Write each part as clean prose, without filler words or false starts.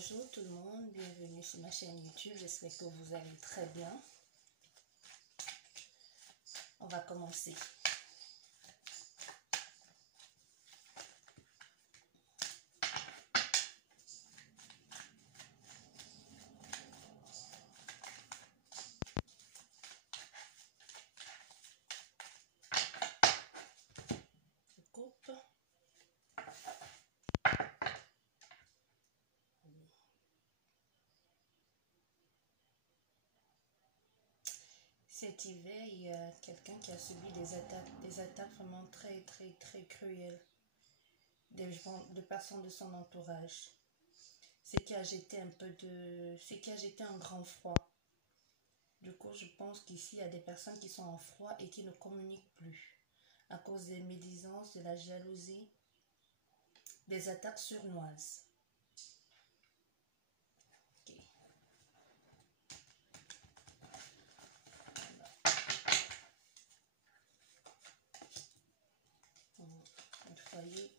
Bonjour tout le monde, bienvenue sur ma chaîne YouTube, j'espère que vous allez très bien. On va commencer. Je coupe. Cet hiver, il y a quelqu'un qui a subi des attaques vraiment très cruelles de personnes de son entourage. Ce qui a jeté un grand froid. Du coup, je pense qu'ici, il y a des personnes qui sont en froid et qui ne communiquent plus à cause des médisances, de la jalousie, des attaques sournoises. Ok. Le foyer.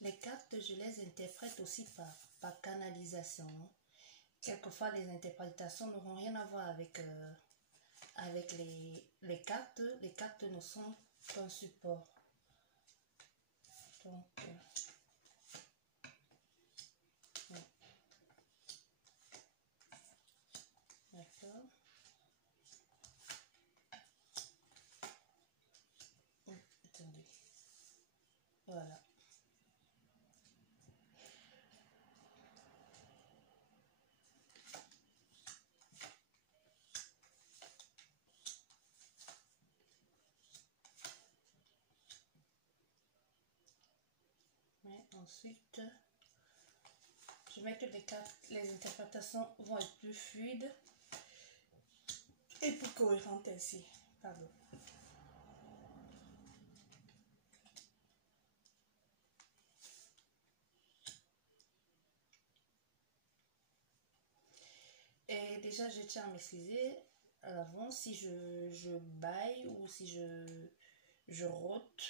Les cartes, je les interprète aussi par canalisation. Quelquefois, les interprétations n'auront rien à voir avec les cartes. Les cartes ne sont qu'un support. Donc, d'accord. Attendez. Voilà. Mais ensuite, je mets que les interprétations vont être plus fluides et plus cohérentes ainsi. Pardon. Et déjà, je tiens à m'excuser à l'avance si je baille ou si je rote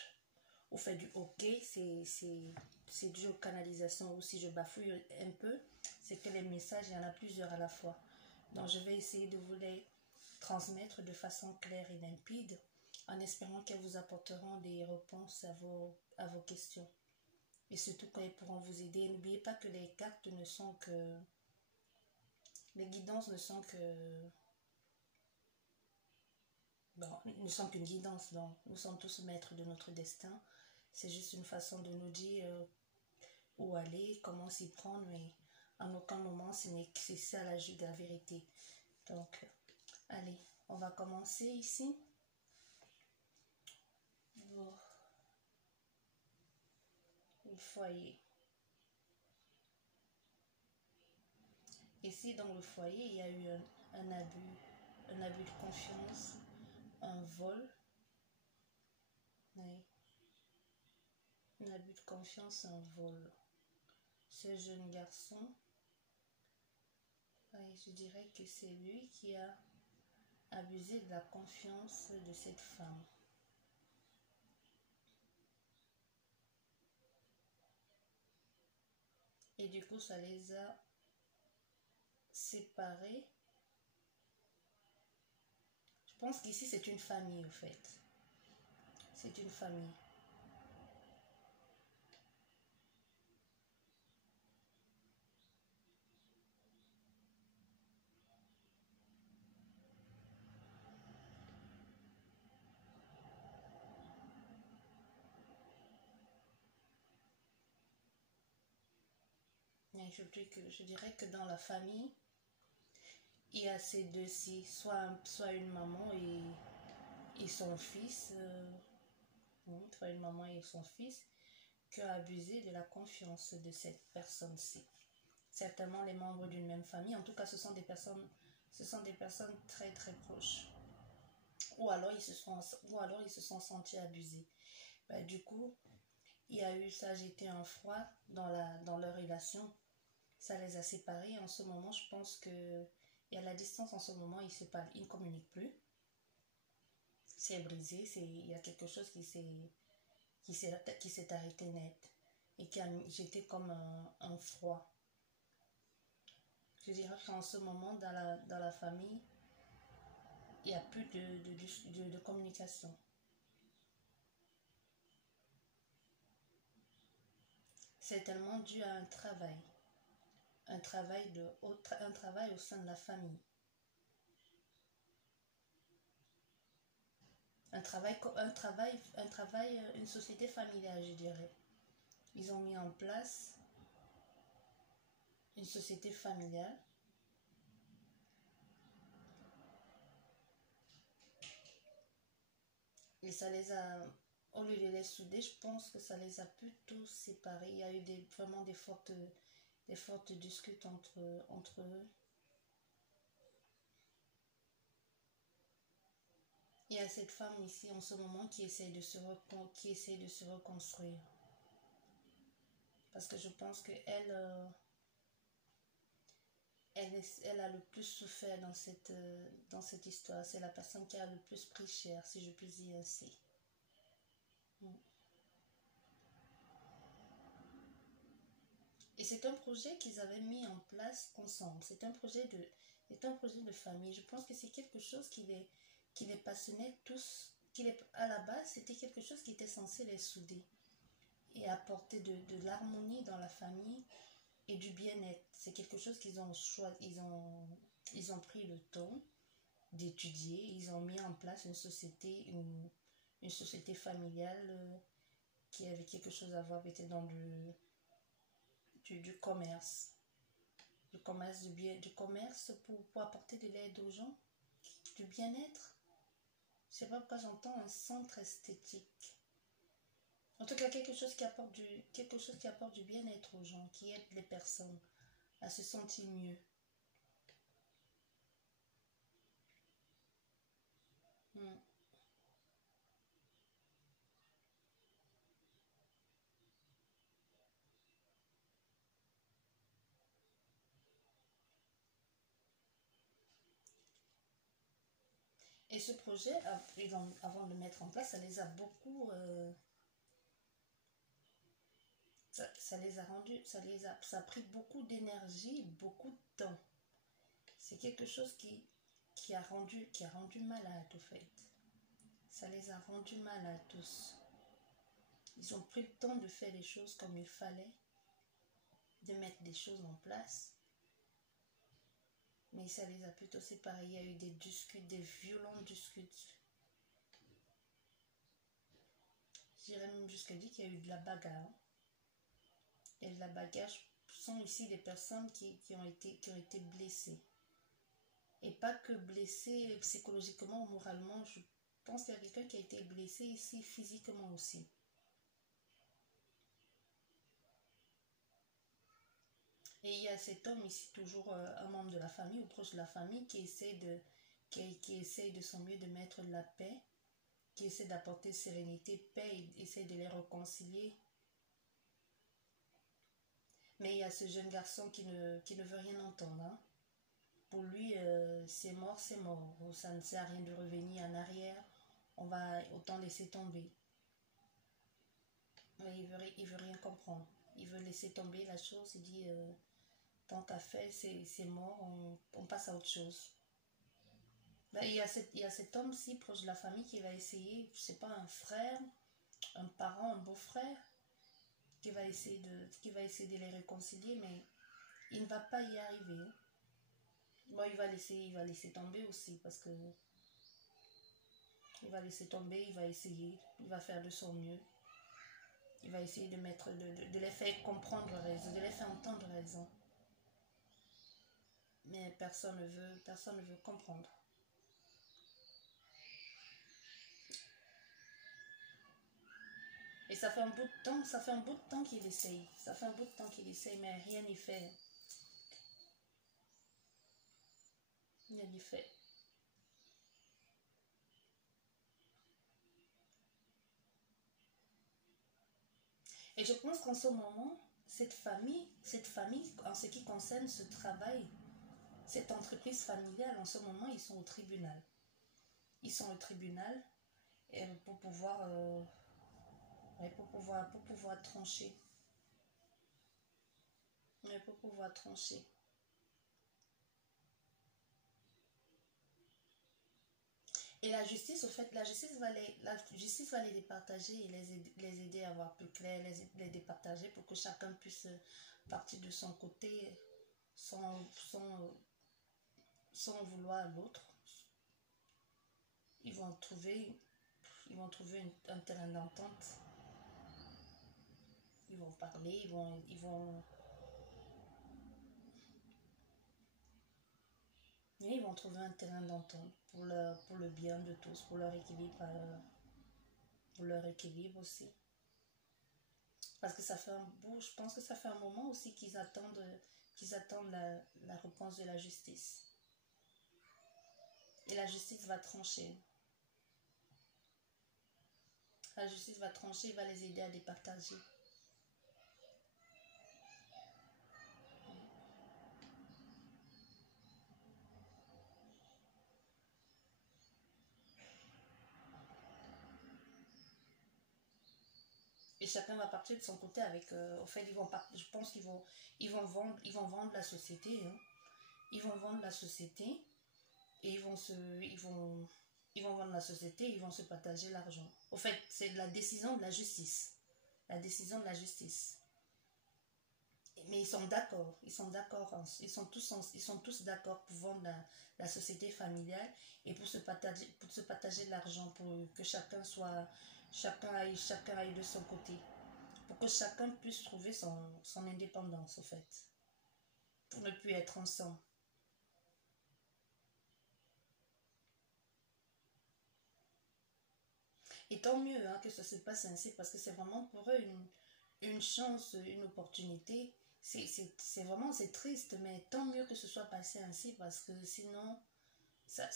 ou fais du hockey, c'est dû aux canalisations, ou si je bafouille un peu, c'est que les messages, il y en a plusieurs à la fois. Donc je vais essayer de vous les transmettre de façon claire et limpide, en espérant qu'elles vous apporteront des réponses à vos questions. Et surtout qu'elles pourront vous aider. N'oubliez pas que les cartes ne sont que... Les guidances ne sont que... Bon, ne sont qu'une guidance, donc nous sommes tous maîtres de notre destin. C'est juste une façon de nous dire où aller, comment s'y prendre, mais en aucun moment c'est ça la juge de la vérité. Donc, allez, on va commencer ici. Bon. Le foyer. Ici, dans le foyer, il y a eu un abus de confiance, un vol. Oui. Un abus de confiance, un vol. Ce jeune garçon, oui, je dirais que c'est lui qui a abusé de la confiance de cette femme. Et du coup, ça les a séparés. Je pense qu'ici, c'est une famille, en fait. C'est une famille. Mais je dirais que dans la famille, il y a ces deux-ci, soit une maman et son fils, soit une maman et son fils, qui ont abusé de la confiance de cette personne-ci. Certainement les membres d'une même famille, en tout cas ce sont des personnes très proches. Ou alors ils se sont sentis abusés. Ben, du coup, il y a eu ça, j'étais en froid dans leur relation. Ça les a séparés. En ce moment, je pense que, et à la distance en ce moment, ils ne communiquent plus. c'est brisé, il y a quelque chose qui s'est arrêté net et qui a jeté comme un froid. Je dirais qu'en ce moment, dans la famille, il n'y a plus de communication. C'est tellement dû à un travail au sein de la famille. Une société familiale, je dirais. Ils ont mis en place une société familiale. Et ça les a, au lieu de les souder, je pense que ça les a plutôt séparés. Il y a eu vraiment des fortes disputes entre eux. Il y a cette femme ici en ce moment qui essaye de se reconstruire. Parce que je pense qu'elle elle a le plus souffert dans cette histoire. C'est la personne qui a le plus pris cher, si je puis dire ainsi. Et c'est un projet qu'ils avaient mis en place ensemble. C'est un projet de famille. Je pense que c'est quelque chose qui les passionnait tous. À la base, c'était quelque chose qui était censé les souder et apporter de l'harmonie dans la famille et du bien-être. C'est quelque chose qu'ils ont choisi. Ils ont pris le temps d'étudier. Ils ont mis en place une société familiale qui avait quelque chose à voir, était dans du commerce. Du commerce pour apporter de l'aide aux gens, du bien-être. Je sais pas pourquoi j'entends un centre esthétique. En tout cas, quelque chose qui apporte du bien-être aux gens, qui aide les personnes à se sentir mieux. Et ce projet, avant de le mettre en place, ça les a beaucoup... ça les a rendus... Ça a pris beaucoup d'énergie, beaucoup de temps. C'est quelque chose qui a rendu malade, au fait. Ça les a rendus malades tous. Ils ont pris le temps de faire les choses comme il fallait, de mettre des choses en place. Mais ça les a plutôt séparés. Il y a eu des violents disputes. J'irais même jusqu'à dire qu'il y a eu de la bagarre. Et de la bagarre sont ici des personnes qui ont été blessées. Et pas que blessées psychologiquement ou moralement. Je pense qu'il y a quelqu'un qui a été blessé ici physiquement aussi. Et il y a cet homme ici, toujours un membre de la famille ou proche de la famille, qui essaye de son mieux de mettre la paix, qui essaie d'apporter sérénité, paix, et essaie de les réconcilier. Mais il y a ce jeune garçon qui ne veut rien entendre. Hein. Pour lui, c'est mort, c'est mort. Ça ne sert à rien de revenir en arrière. On va autant laisser tomber. Mais il veut rien comprendre. Il veut laisser tomber la chose. Il dit, tant qu'à faire, c'est mort, on passe à autre chose. Là, il y a cet homme si proche de la famille qui va essayer, je sais pas, un frère, un parent, un beau-frère, qui va essayer de les réconcilier, mais il ne va pas y arriver. Bon, il va laisser tomber aussi, parce que il va laisser tomber, il va essayer, il va faire de son mieux. Il va essayer de les faire comprendre raison, de les faire entendre raison. Mais personne ne veut comprendre. Et ça fait un bout de temps qu'il essaye. Ça fait un bout de temps qu'il essaye, mais rien n'y fait. Rien n'y fait. Et je pense qu'en ce moment, cette famille, en ce qui concerne ce travail, cette entreprise familiale, en ce moment, ils sont au tribunal. Ils sont au tribunal pour pouvoir, ouais, pour pouvoir trancher. Ouais, pour pouvoir trancher. Et la justice, au fait, la justice va les départager et les aider à voir plus clair, les départager pour que chacun puisse partir de son côté sans vouloir l'autre. Ils vont trouver, ils vont trouver un terrain d'entente. Ils vont parler, ils vont trouver un terrain d'entente pour le bien de tous, pour leur équilibre aussi. Parce que ça fait un bout, je pense que ça fait un moment aussi qu'ils attendent la réponse de la justice. Et la justice va trancher. La justice va trancher, va les aider à départager. Et chacun va partir de son côté avec, au fait, je pense ils vont vendre la société, hein. Ils vont vendre la société et ils vont vendre la société et ils vont se partager l'argent. Au fait, c'est la décision de la justice. La décision de la justice. Mais ils sont d'accord. Ils sont tous d'accord pour vendre la société familiale et pour se partager l'argent pour que chacun aille de son côté. Pour que chacun puisse trouver son indépendance, au fait. Pour ne plus être ensemble. Et tant mieux hein, que ça se passe ainsi parce que c'est vraiment pour eux une chance, une opportunité. C'est triste, mais tant mieux que ce soit passé ainsi parce que sinon, ça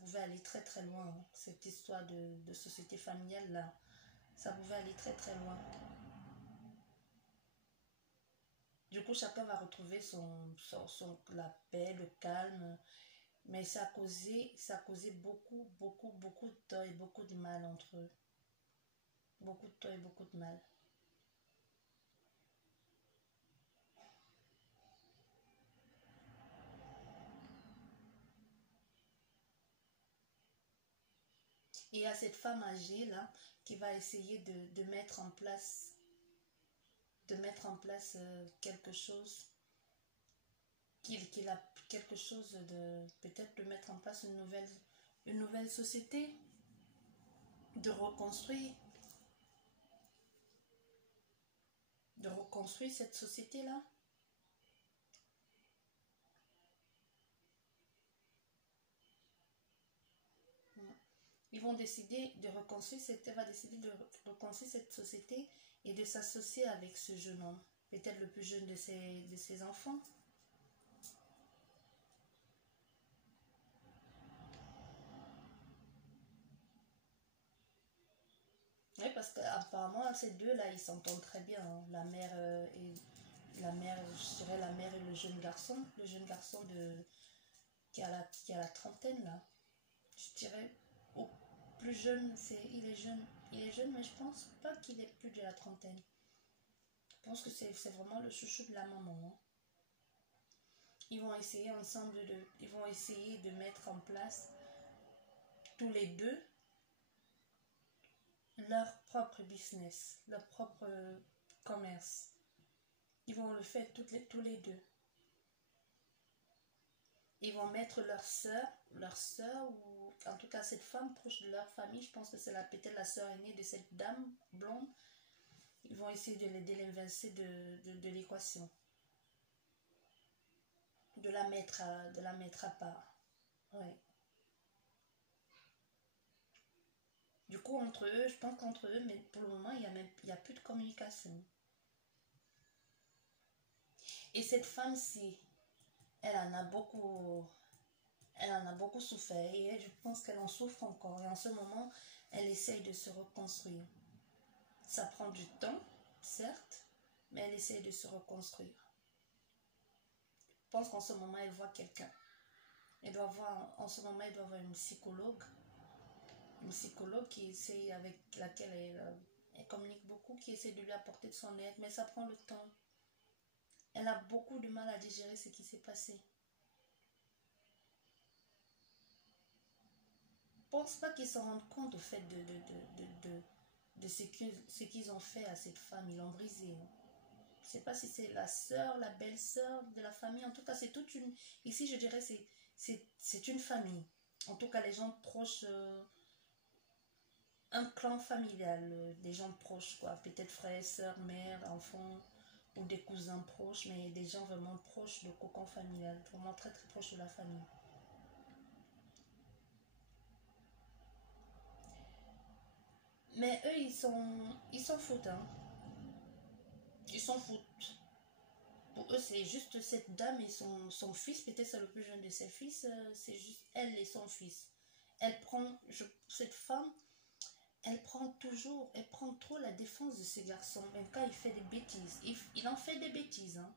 pouvait aller très très loin. Hein. Cette histoire de société familiale là, ça pouvait aller très très loin. Du coup, chacun va retrouver la paix, le calme. Mais ça a causé beaucoup de tort et beaucoup de mal entre eux. Beaucoup de tort et beaucoup de mal. Et il y a cette femme âgée là qui va essayer de mettre en place quelque chose, qu'il a quelque chose de peut-être de mettre en place une nouvelle société, de reconstruire cette société là. Ils vont décider de reconstruire elle va décider de reconstruire cette société et de s'associer avec ce jeune homme, peut-être le plus jeune de ses enfants. Oui, parce qu'apparemment, ces deux-là, ils s'entendent très bien. Hein. Je dirais la mère et le jeune garçon qui a la trentaine, là. Je dirais, au plus jeune, il est jeune, mais je pense pas qu'il ait plus de la trentaine. Je pense que c'est vraiment le chouchou de la maman. Hein. Ils vont essayer de mettre en place tous les deux leur propre business, leur propre commerce. Ils vont le faire tous les deux. Ils vont mettre leur sœur ou en tout cas cette femme proche de leur famille, je pense que c'est peut-être la sœur aînée de cette dame blonde. Ils vont essayer de l'évincer de l'équation, de la mettre à part. Ouais. Du coup, entre eux, je pense qu'entre eux, mais pour le moment, il y a plus de communication. Et cette femme-ci, elle en a beaucoup, elle en a beaucoup souffert et je pense qu'elle en souffre encore. Et en ce moment, elle essaye de se reconstruire. Ça prend du temps, certes, mais elle essaye de se reconstruire. Je pense qu'en ce moment, elle voit quelqu'un. En ce moment, elle doit voir une psychologue une psychologue qui essaie, avec laquelle elle communique beaucoup, qui essaie de lui apporter de son aide, mais ça prend le temps. Elle a beaucoup de mal à digérer ce qui s'est passé. Je ne pense pas qu'ils se rendent compte au fait de ce qu'ils ont fait à cette femme. Ils l'ont brisée. Je ne sais pas si c'est la sœur, la belle-sœur de la famille. En tout cas, c'est toute une... Ici, je dirais c'est une famille. En tout cas, les gens proches... un clan familial, des gens proches, quoi. Peut-être frères, sœurs, mères, enfants, ou des cousins proches, mais des gens vraiment proches de cocon familial. Vraiment très, très proches de la famille. Mais eux, ils s'en foutent, hein. Ils s'en foutent. Pour eux, c'est juste cette dame et son fils, peut-être c'est le plus jeune de ses fils, c'est juste elle et son fils. Elle prend, cette femme, elle prend trop la défense de ce garçon, même quand il fait des bêtises. Il en fait des bêtises, hein.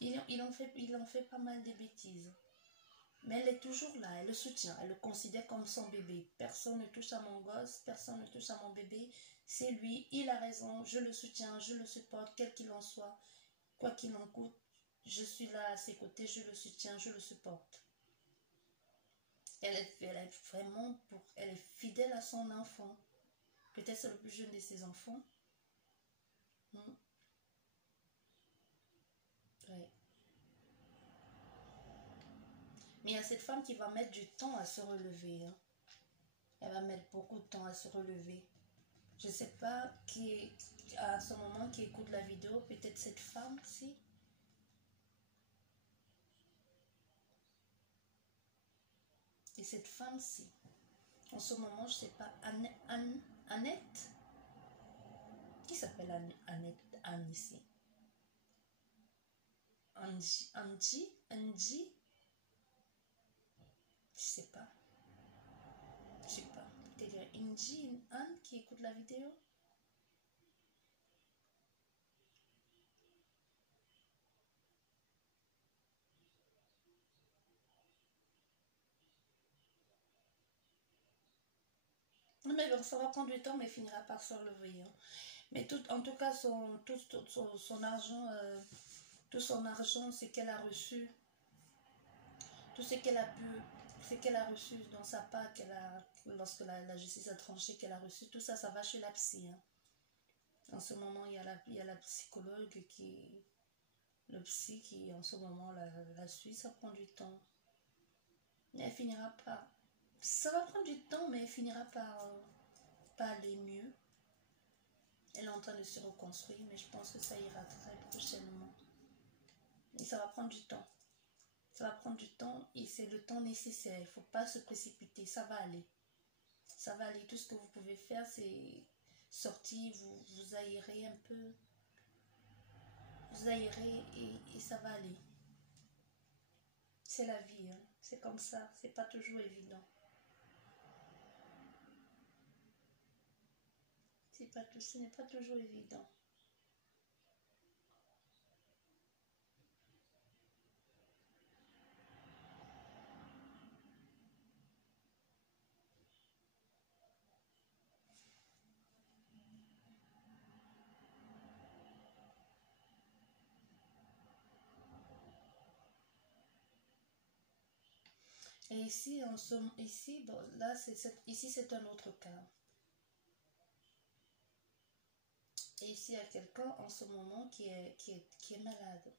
Il en fait pas mal de bêtises. Mais elle est toujours là, elle le soutient, elle le considère comme son bébé. Personne ne touche à mon gosse, personne ne touche à mon bébé. C'est lui, il a raison, je le soutiens, je le supporte, quel qu'il en soit. Quoi qu'il en coûte, je suis là à ses côtés, je le soutiens, je le supporte. Elle est vraiment elle est fidèle à son enfant. Peut-être c'est le plus jeune de ses enfants. Hmm. Ouais. Mais il y a cette femme qui va mettre du temps à se relever, hein. Elle va mettre beaucoup de temps à se relever. Je ne sais pas qui, à ce moment, qui écoute la vidéo, peut-être cette femme, si. Et cette femme-ci, en ce moment, je ne sais pas, Annette. Qui s'appelle Annette, Anne ici? Angie, je sais pas. Je sais pas. Peut-être Angie, Anne qui écoute la vidéo. Mais bon, ça va prendre du temps, mais finira par se relever, hein. Mais en tout cas, son argent, tout son argent, c'est qu'elle a reçu, tout ce qu'elle a pu, ce qu'elle a reçu dans sa part, lorsque la justice a tranché, qu'elle a reçu, tout ça, ça va chez la psy, hein. En ce moment, il y a la psychologue le psy qui, en ce moment, la suit, ça prend du temps. Mais elle finira par, ça va prendre du temps, mais elle finira par aller mieux. Elle est en train de se reconstruire, mais je pense que ça ira très prochainement. Et ça va prendre du temps. Ça va prendre du temps et c'est le temps nécessaire. Il ne faut pas se précipiter. Ça va aller. Ça va aller. Tout ce que vous pouvez faire, c'est sortir, vous aérez un peu. Vous aérez et ça va aller. C'est la vie, hein. C'est comme ça. C'est pas toujours évident. Ce n'est pas toujours évident. Et ici, ici, bon, là, ici, c'est un autre cas. Et ici, il y a quelqu'un en ce moment qui est malade.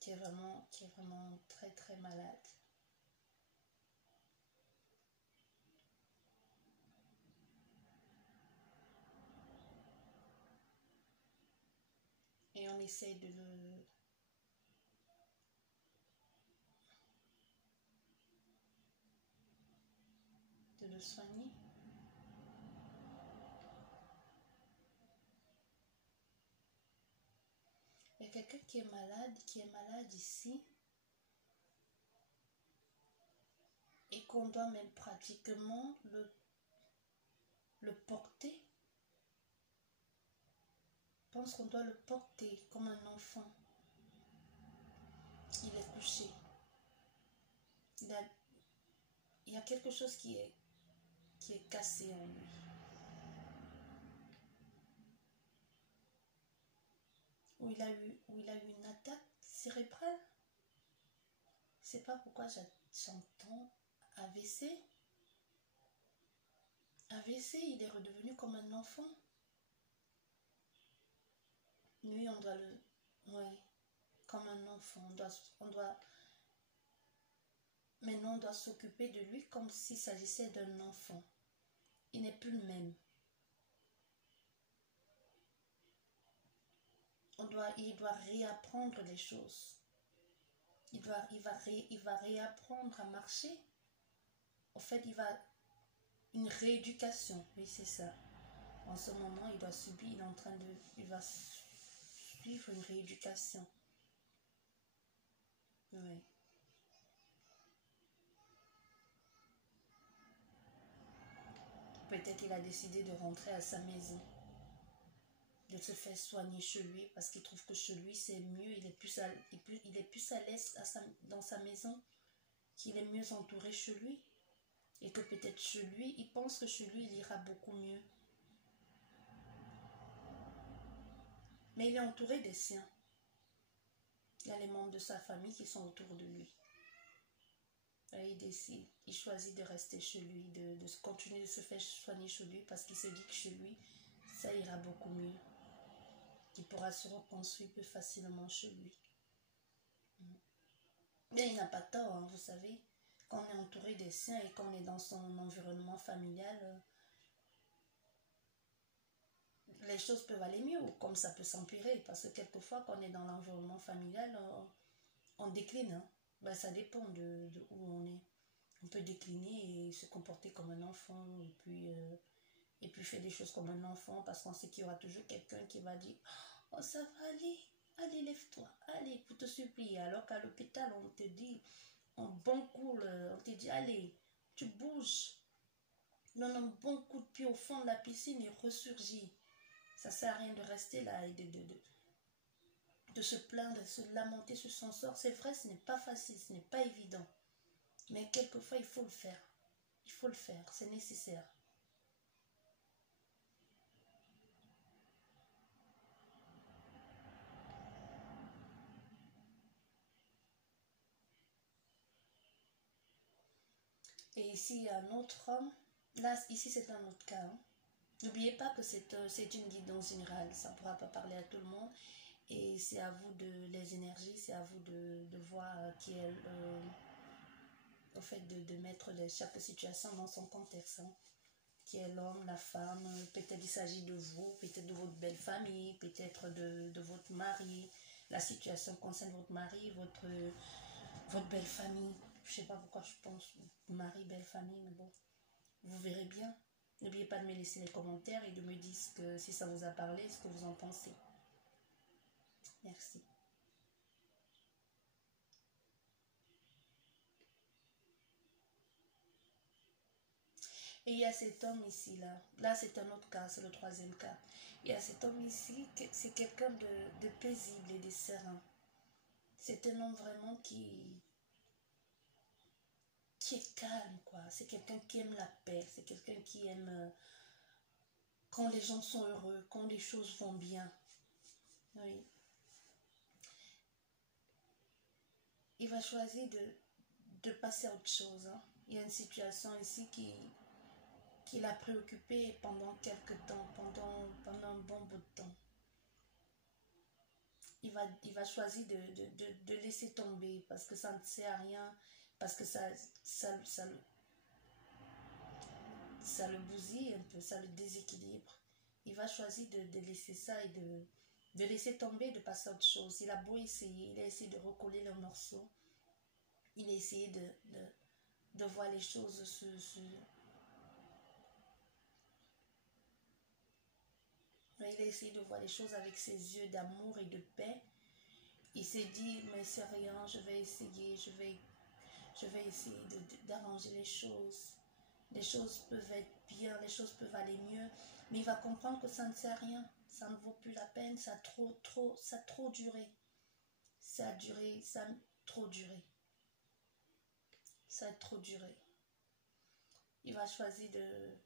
Qui est vraiment très, très malade. Et on essaie de le soigner. Il y a quelqu'un qui est malade ici, et qu'on doit même pratiquement le porter. Je pense qu'on doit le porter comme un enfant. Il est couché. Il, a, il y a quelque chose qui est qui est cassé en lui. Où il a eu une attaque cérébrale. Je ne sais pas pourquoi j'entends AVC. AVC, il est redevenu comme un enfant. Lui, on doit le... Ouais, comme un enfant. Maintenant, on doit s'occuper de lui comme s'il s'agissait d'un enfant. Il n'est plus le même. Il doit réapprendre les choses. Il va réapprendre à marcher. En fait, une rééducation. Oui, c'est ça. En ce moment, il va suivre une rééducation. Oui. Peut-être qu'il a décidé de rentrer à sa maison, de se faire soigner chez lui parce qu'il trouve que chez lui c'est mieux, il est plus à l'aise dans sa maison, qu'il est mieux entouré chez lui et que peut-être chez lui, il pense que chez lui il ira beaucoup mieux. Mais il est entouré des siens. Il y a les membres de sa famille qui sont autour de lui. Et il décide, il choisit de rester chez lui, de continuer de se faire soigner chez lui parce qu'il se dit que chez lui, ça ira beaucoup mieux. Qu'il pourra se reconstruire plus facilement chez lui. Mais il n'a pas tort, hein, vous savez. Quand on est entouré des siens et qu'on est dans son environnement familial, les choses peuvent aller mieux, comme ça peut s'empirer. Parce que quelquefois, quand on est dans l'environnement familial, on décline. Hein. Ben, ça dépend de où on est. On peut décliner et se comporter comme un enfant et puis faire des choses comme un enfant parce qu'on sait qu'il y aura toujours quelqu'un qui va dire « Oh, ça va aller, allez, lève-toi, allez, pour te supplier. » Alors qu'à l'hôpital, on te dit en bon coup, on te dit « Allez, tu bouges. » Donne un bon coup de pied au fond de la piscine et ressurgis. Ça ne sert à rien de rester là et de se plaindre, de se lamenter sur son sort. C'est vrai, ce n'est pas facile, ce n'est pas évident. Mais quelquefois, il faut le faire. Il faut le faire, c'est nécessaire. Et ici, il y a un autre homme. Là, ici, c'est un autre cas. Hein. N'oubliez pas que c'est une guidance générale. Ça ne pourra pas parler à tout le monde. Et c'est à vous les énergies, c'est à vous de voir qui est au fait de mettre chaque situation dans son contexte. Hein. Qui est l'homme, la femme, peut-être il s'agit de vous, peut-être de votre belle famille, peut-être de votre mari. La situation concerne votre mari, votre belle famille. Je ne sais pas pourquoi je pense mari, belle famille, mais bon, vous verrez bien. N'oubliez pas de me laisser les commentaires et de me dire si ça vous a parlé, ce que vous en pensez. Merci. Et il y a cet homme ici, là. Là, c'est un autre cas, c'est le troisième cas. Il y a cet homme ici, c'est quelqu'un de paisible et de serein. C'est un homme vraiment qui est calme, quoi. C'est quelqu'un qui aime la paix. C'est quelqu'un qui aime quand les gens sont heureux, quand les choses vont bien. Oui. Il va choisir de passer à autre chose. Hein. Il y a une situation ici qui l'a préoccupé pendant quelques temps, pendant un bon bout de temps. Il va choisir de laisser tomber parce que ça ne sert à rien, parce que ça le bousille un peu, ça le déséquilibre. Il va choisir de laisser ça et de laisser tomber, de passer à autre chose. Il a beau essayer, il a essayé de recoller le morceau, il a essayé de voir les choses il a essayé de voir les choses avec ses yeux d'amour et de paix. Il s'est dit, mais c'est rien, je vais essayer, je vais essayer d'arranger les choses. Les choses peuvent être bien, les choses peuvent aller mieux, mais il va comprendre que ça ne sert à rien, ça ne vaut plus la peine, ça a trop duré. Ça a duré, ça a trop duré. Ça a trop duré. Il va choisir de...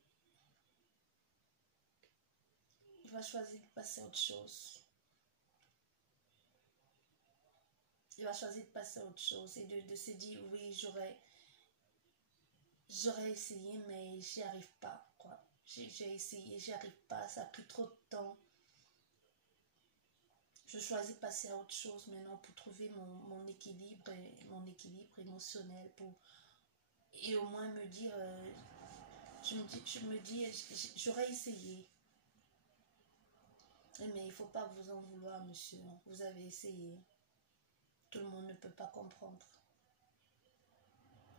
Il va choisir de passer à autre chose. Il va choisir de passer à autre chose et de se dire, oui, j'aurais essayé, mais j'y arrive pas, quoi. J'ai essayé, j'y arrive pas, ça a pris trop de temps. Je choisis de passer à autre chose maintenant pour trouver mon équilibre émotionnel et au moins me dire, je me dis, j'aurais essayé. Mais il ne faut pas vous en vouloir, monsieur. Vous avez essayé. Tout le monde ne peut pas comprendre.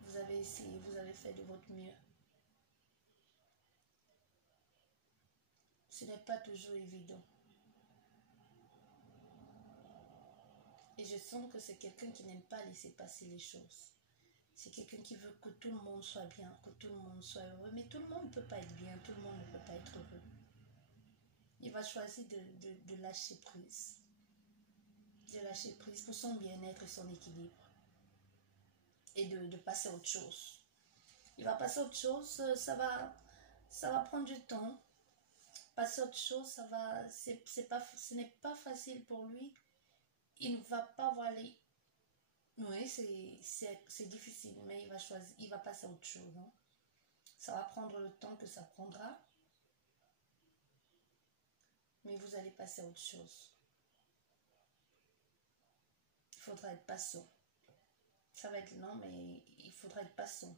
Vous avez essayé, vous avez fait de votre mieux. Ce n'est pas toujours évident. Et je sens que c'est quelqu'un qui n'aime pas laisser passer les choses. C'est quelqu'un qui veut que tout le monde soit bien, que tout le monde soit heureux. Mais tout le monde ne peut pas être bien, tout le monde ne peut pas être heureux. Il va choisir de lâcher prise. De lâcher prise pour son bien-être et son équilibre. Et de passer à autre chose. Il va passer à autre chose, ça va prendre du temps. Passer à autre chose, ce n'est pas facile pour lui. Il ne va pas voir les... Oui, c'est difficile, mais il va choisir, il va passer à autre chose. Hein. Ça va prendre le temps que ça prendra. Mais vous allez passer à autre chose. Il faudra être patient. Ça va être lent, mais il faudra être patient.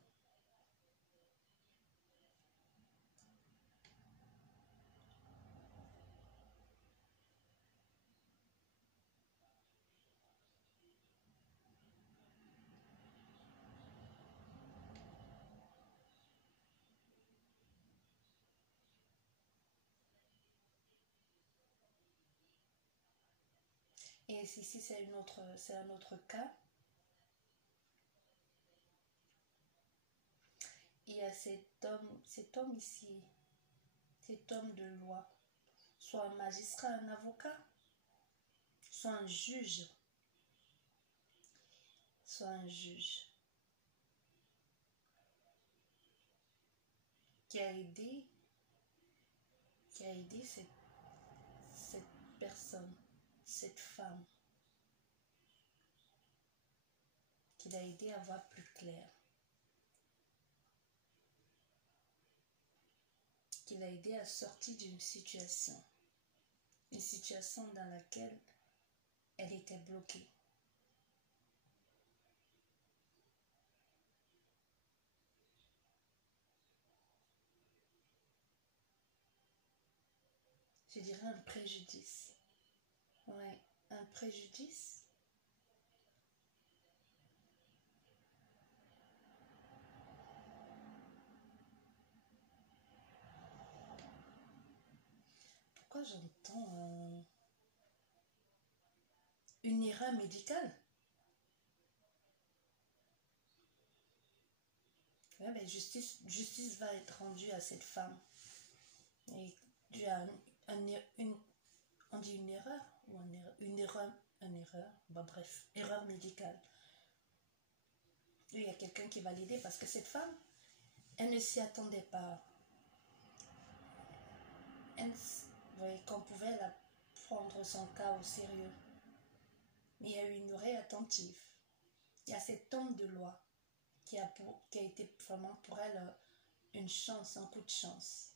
Et ici, c'est un autre cas. Il y a cet homme ici, cet homme de loi, soit un magistrat, un avocat, soit un juge, qui a aidé cette personne, cette femme, qui l'a aidé à voir plus clair, qui l'a aidé à sortir d'une situation dans laquelle elle était bloquée. Je dirais un préjudice. Ouais, un préjudice. Pourquoi j'entends une erreur médicale? Ouais, ben justice va être rendue à cette femme. Et dû à on dit une erreur ou une erreur, bah, bref, erreur médicale. Il y a quelqu'un qui va l'aider parce que cette femme, elle ne s'y attendait pas. Elle, vous voyez, qu'on pouvait prendre son cas au sérieux. Mais il y a eu une oreille attentive. Il y a cet homme de loi qui a été vraiment pour elle une chance, un coup de chance.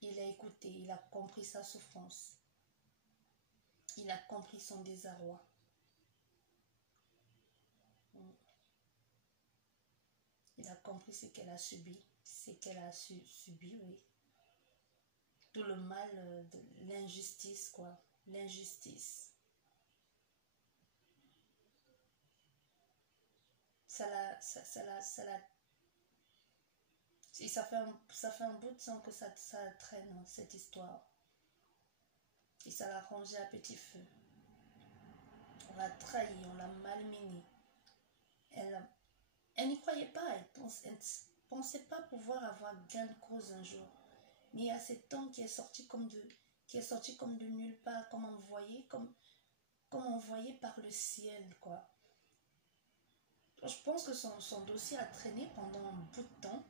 Il a écouté, il a compris sa souffrance. Il a compris son désarroi. Il a compris ce qu'elle a subi, oui. Tout le mal, l'injustice, quoi. L'injustice. Ça fait un bout de temps que ça traîne, cette histoire. Et ça l'a rangé à petit feu. On l'a trahi, on l'a malmené. Elle n'y croyait pas, elle ne pensait pas pouvoir avoir gain de cause un jour. Mais il y a cet homme qui est sorti comme de nulle part, comme envoyé par le ciel, quoi. Je pense que son dossier a traîné pendant un bout de temps.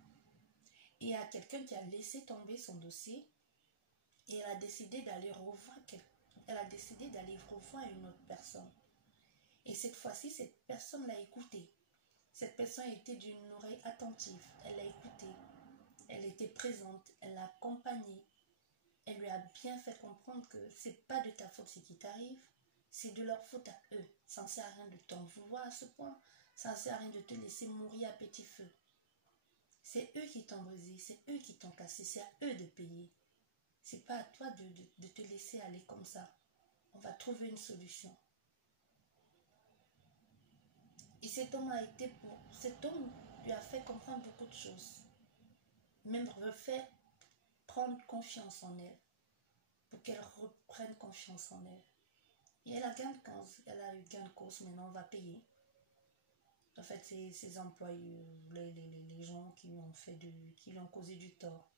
il y a quelqu'un qui a laissé tomber son dossier et elle a décidé d'aller revoir une autre personne. Et cette fois-ci, cette personne l'a écouté. Cette personne était d'une oreille attentive. Elle l'a écouté. Elle était présente. Elle l'a accompagnée. Elle lui a bien fait comprendre que c'est pas de ta faute ce qui t'arrive. C'est de leur faute à eux. Ça ne sert à rien de t'en vouloir à ce point. Ça ne sert à rien de te laisser mourir à petit feu. C'est eux qui t'ont brisé. C'est eux qui t'ont cassé. C'est à eux de payer. C'est pas à toi de te laisser aller comme ça. On va trouver une solution. Et cet homme lui a fait comprendre beaucoup de choses. Même refait prendre confiance en elle. Pour qu'elle reprenne confiance en elle. Et elle a gain de cause. Elle a eu gain de cause. Maintenant, on va payer. En fait, c'est ses employés, les gens qui lui ont causé du tort.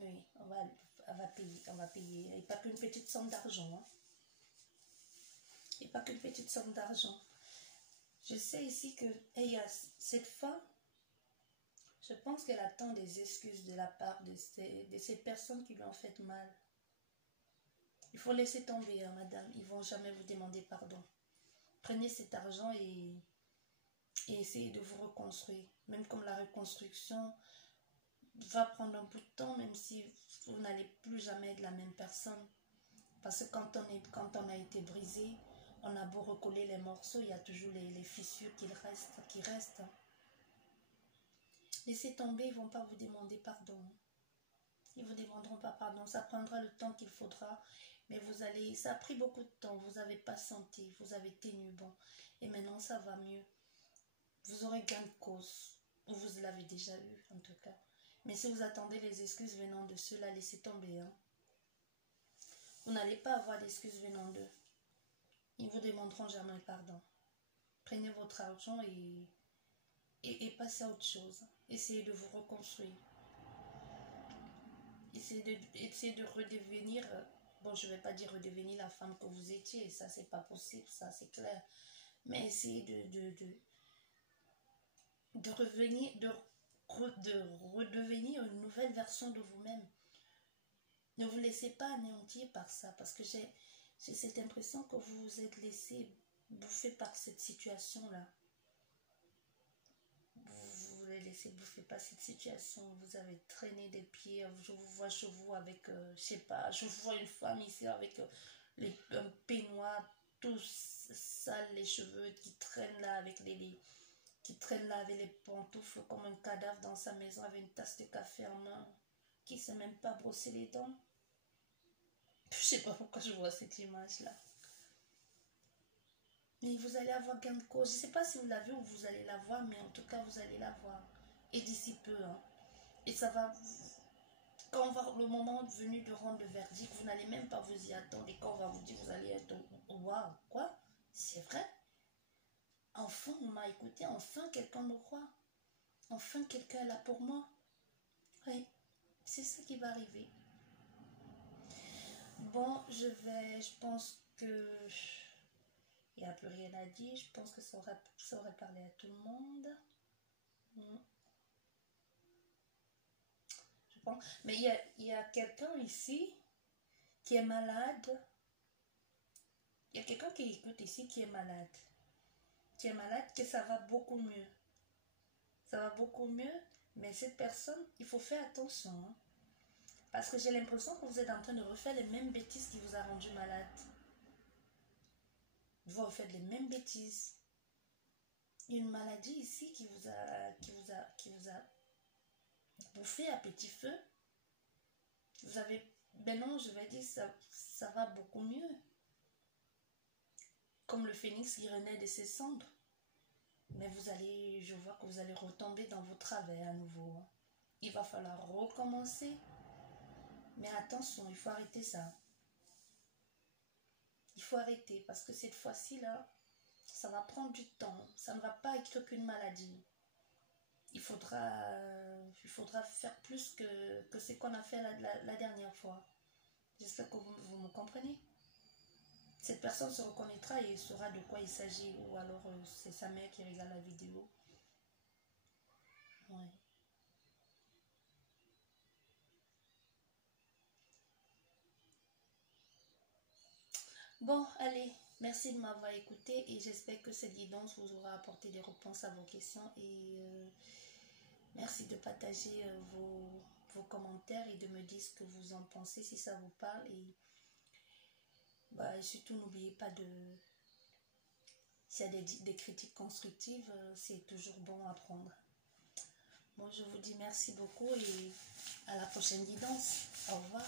Oui, elle va payer. On va payer. Et pas qu'une petite somme d'argent. Hein. Et pas qu'une petite somme d'argent. Je sais ici que cette femme, je pense qu'elle attend des excuses de la part de ces personnes qui lui ont fait mal. Il faut laisser tomber, hein, madame. Ils ne vont jamais vous demander pardon. Prenez cet argent et essayez de vous reconstruire. Même comme la reconstruction va prendre un bout de temps, même si vous n'allez plus jamais être la même personne. Parce que quand on a été brisé, on a beau recoller les morceaux, il y a toujours les fissures qui restent. Laissez tomber, ils ne vont pas vous demander pardon. Ils ne vous demanderont pas pardon. Ça prendra le temps qu'il faudra. Mais ça a pris beaucoup de temps. Vous avez patienté, vous avez tenu bon. Et maintenant, ça va mieux. Vous aurez gain de cause. Ou vous l'avez déjà eu, en tout cas. Mais si vous attendez les excuses venant de ceux-là, laissez tomber. Hein. Vous n'allez pas avoir d'excuses venant d'eux. Ils ne vous demanderont jamais pardon. Prenez votre argent et passez à autre chose. Essayez de vous reconstruire. Essayez de redevenir, bon, je ne vais pas dire redevenir la femme que vous étiez, ça c'est pas possible, ça c'est clair. Mais essayez de redevenir une nouvelle version de vous-même. Ne vous laissez pas anéantir par ça, parce que j'ai cette impression que vous vous êtes laissé bouffer par cette situation-là. Vous les laissez bouffer par cette situation. Vous avez traîné des pieds. Je vous vois chez vous avec, je sais pas, je vois une femme ici avec un peignoir tout sale, les cheveux qui traînent là avec les pantoufles comme un cadavre dans sa maison avec une tasse de café en main, qui ne sait même pas brosser les dents. Je sais pas pourquoi je vois cette image-là. Mais vous allez avoir gain de cause. Je ne sais pas si vous l'avez ou vous allez la voir, mais en tout cas, vous allez la voir. Et d'ici peu. Hein. Et ça va... Quand le moment venu de rendre le verdict, vous n'allez même pas vous y attendre. Et quand on va vous dire, vous allez être... Waouh, quoi? C'est vrai? Enfin, on m'a écouté. Enfin, quelqu'un me croit. Enfin, quelqu'un est là pour moi. Oui, c'est ça qui va arriver. Bon, je pense que... Il n'y a plus rien à dire. Je pense que ça aurait parlé à tout le monde. Je pense. Mais il y a quelqu'un ici qui est malade. Il y a quelqu'un qui écoute ici qui est malade. Qui est malade, que ça va beaucoup mieux. Ça va beaucoup mieux. Mais cette personne, il faut faire attention. Hein, parce que j'ai l'impression que vous êtes en train de refaire les mêmes bêtises qui vous a rendu malade. Vous refaites les mêmes bêtises. Il y a une maladie ici qui vous a bouffé à petit feu. Vous avez, ben non, je vais dire, ça va beaucoup mieux. Comme le phénix qui renaît de ses cendres. Mais je vois que vous allez retomber dans vos travers à nouveau. Hein. Il va falloir recommencer. Mais attention, il faut arrêter ça. Il faut arrêter parce que cette fois-ci, là, ça va prendre du temps. Ça ne va pas être qu'une maladie. Il faudra faire plus que ce qu'on a fait la dernière fois. J'espère que vous me comprenez. Cette personne se reconnaîtra et saura de quoi il s'agit. Ou alors c'est sa mère qui regarde la vidéo. Ouais. Bon, allez, merci de m'avoir écouté et j'espère que cette guidance vous aura apporté des réponses à vos questions et merci de partager vos commentaires et de me dire ce que vous en pensez si ça vous parle et bah, surtout n'oubliez pas de s'il y a des critiques constructives, c'est toujours bon à prendre. Bon, je vous dis merci beaucoup et à la prochaine guidance. Au revoir.